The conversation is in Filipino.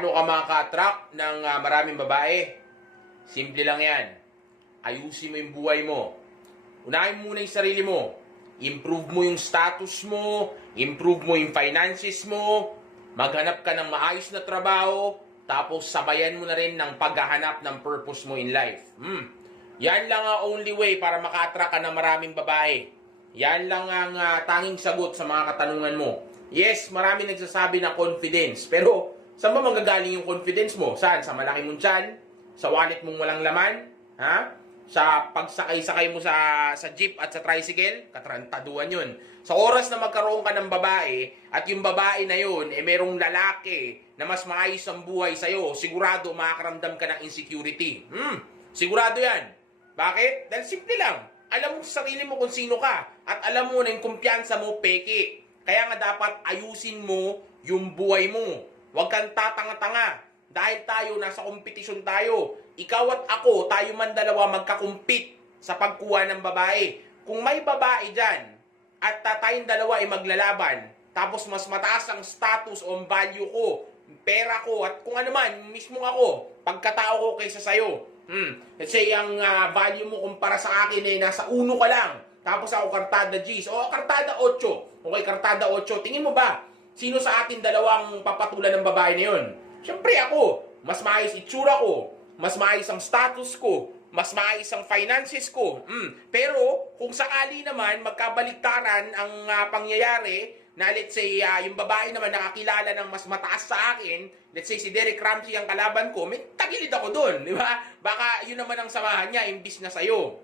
Paano ka makaka-attract ng maraming babae? Simple lang yan. Ayusin mo yung buhay mo. Unahin muna yung sarili mo. Improve mo yung status mo. Improve mo yung finances mo. Maghanap ka ng maayos na trabaho. Tapos sabayan mo na rin ng paghahanap ng purpose mo in life. Yan lang ang only way para maka-attract ka ng maraming babae. Yan lang ang tanging sagot sa mga katanungan mo. Yes, marami nagsasabi na confidence. Pero, saan ba manggagaling yung confidence mo? Saan? Sa malaki mong tiyan? Sa wallet mong walang laman? Ha? Sa pagsakay-sakay mo sa jeep at sa tricycle? Katrantaduan yun. Sa oras na magkaroon ka ng babae, at yung babae na yun, merong lalaki na mas maayos ang buhay sa'yo, sigurado makakaramdam ka ng insecurity. Sigurado yan. Bakit? Dahil simple lang. Alam mo sa sarili mo kung sino ka. At alam mo na yung kumpiyansa mo, peke. Kaya nga dapat ayusin mo yung buhay mo. Huwag kang tatanga-tanga. Dahil tayo, nasa kompetisyon tayo. Ikaw at ako, tayo man dalawa magkakumpit sa pagkuha ng babae. Kung may babae dyan, at tayong dalawa ay maglalaban, tapos mas mataas ang status o value ko, pera ko, at kung ano man, mismo ako, pagkatao ko kaysa sa'yo. Let's say, ang value mo kumpara sa akin ay nasa 1 ka lang. Tapos ako kartada Gs. O kartada 8. Okay, kartada 8. Tingin mo ba, sino sa atin dalawang papatulan ng babae na yun? Siyempre ako. Mas maayos itsura ko. Mas maayos ang status ko. Mas maayos ang finances ko. Pero, kung sakali naman, magkabaliktaran ang pangyayari, na let's say, yung babae naman nakakilala ng mas mataas sa akin, let's say si Derek Ramsey ang kalaban ko, may tagilid ako dun, di ba? Baka yun naman ang samahan niya, imbis na sa'yo.